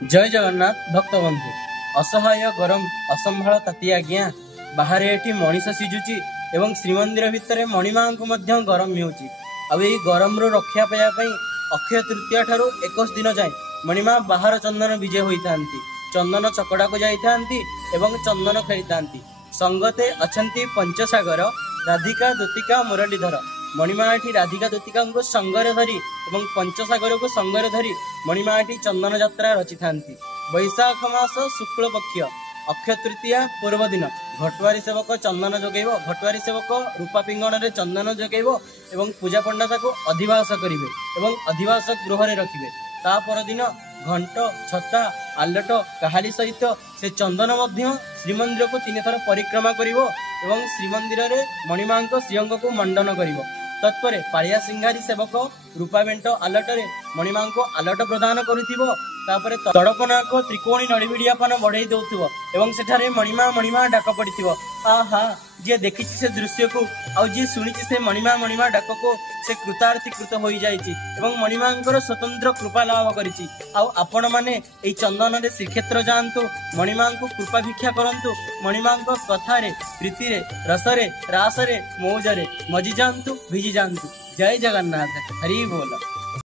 जय जगन्नाथ भक्त बंधु। असहाय गरम असंभाल ताती आज्ञा बाहर एठी मनीष सिझुची एवं श्रीमंदिर भितर मणिमा को मध्य गरम हेउची। अब यही गरम रो रक्षा पाया पई अक्षय तृतीया ठारू 21 दिन जाए मणिमा बाहर चंदन विजय होइतांती, चंदन चकड़ा को जाइतांती एवं चंदन खेलितांती। संगते अछंती पंचसागर राधिका दूतिका मुरलीधर। मणिमाठी राधिका दूतिका को संगरे धरी एवं पंचसागर को संगरे धरी मणिमाठी चंदन यात्रा रचि थांती। वैशाख मास शुक्ल पक्ष अक्षय तृतीया पूर्व दिन घटवारी सेवक चंदन जगेब, घटवारी सेवक रूपा पिंगण रे चंदन जगेब एवं पूजा पंडा को अधिवास करिवे एवं अधिवास गृह रे रखिवे। ता पर दिन घंट छता आलट काहाली सहित से चंदन मध्य श्रीमंदिर को 3 थर परिक्रमा करिवो एवं श्रीमंदिर रे मणिमा श्रीअंग को मंडन करिवो। तत्परे पालिया सिंगारी सेवक रूपा बेंट आलट रे मणिमा को आलट प्रदान करुथिबो। तापरे तड़कनाक त्रिकोणी नड़ीविड़ियापन बढ़ई दउथिबो एवं सेठारे मणिमा मणिमा डाक पड़िथिबो। आहा जे देखिछि से दृश्य को आ जे सुनिछि से मणिमा मणिमा डाक को से कृतार्थीकृत होई जाइछि एवं मणिमांकर स्वतंत्र कृपा लाभ करिछि। आ आपण माने एई चंदन रे श्रीक्षेत्र जांतु, मणिमा को कृपा भिक्षा करंतु, मणिमा को कथा रे प्रीति रे रस रे रास रे मौज रे मजी जांतु भिजी जांतु। जय जगन्नाथ, हरि बोल।